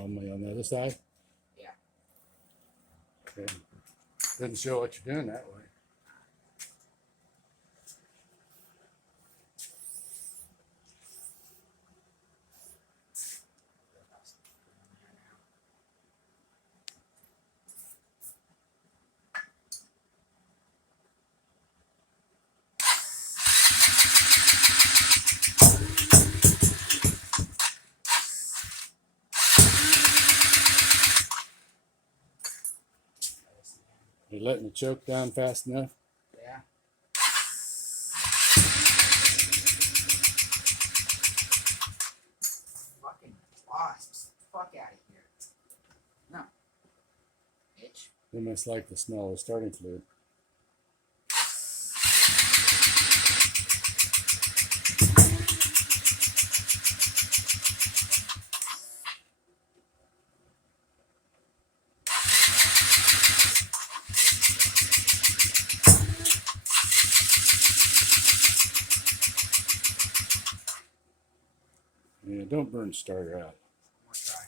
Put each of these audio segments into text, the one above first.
On the other side? Yeah. Okay. Doesn't show what you're doing that way. You're letting the choke down fast enough? Yeah. Fucking wasps. Fuck out of here. No. Bitch. They must like the smell of starting fluid. Yeah, don't burn starter out. One more try.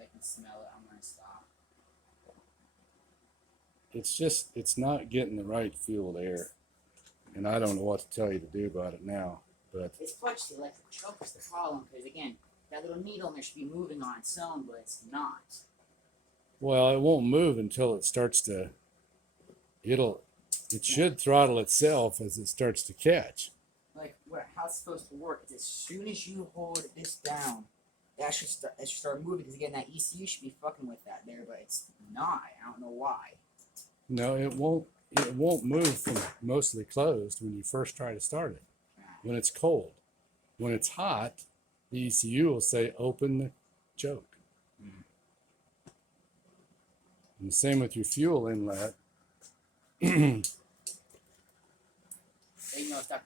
I can smell it. I'm gonna stop. It's not getting the right fuel air. And I don't know what to tell you to do about it now. But It's clutch. The electric choke is the problem because again, that little needle in there should be moving on its own, but it's not. well, it won't move until it starts to it should throttle itself as it starts to catch. Like how it's supposed to work is as soon as you hold this down, that should start moving. Because again, that ECU should be fucking with that there, but it's not. I don't know why. No, it won't move from mostly closed when you first try to start it. When it's cold. When it's hot, the ECU will say open the choke. Mm. And the same with your fuel inlet. They know it's not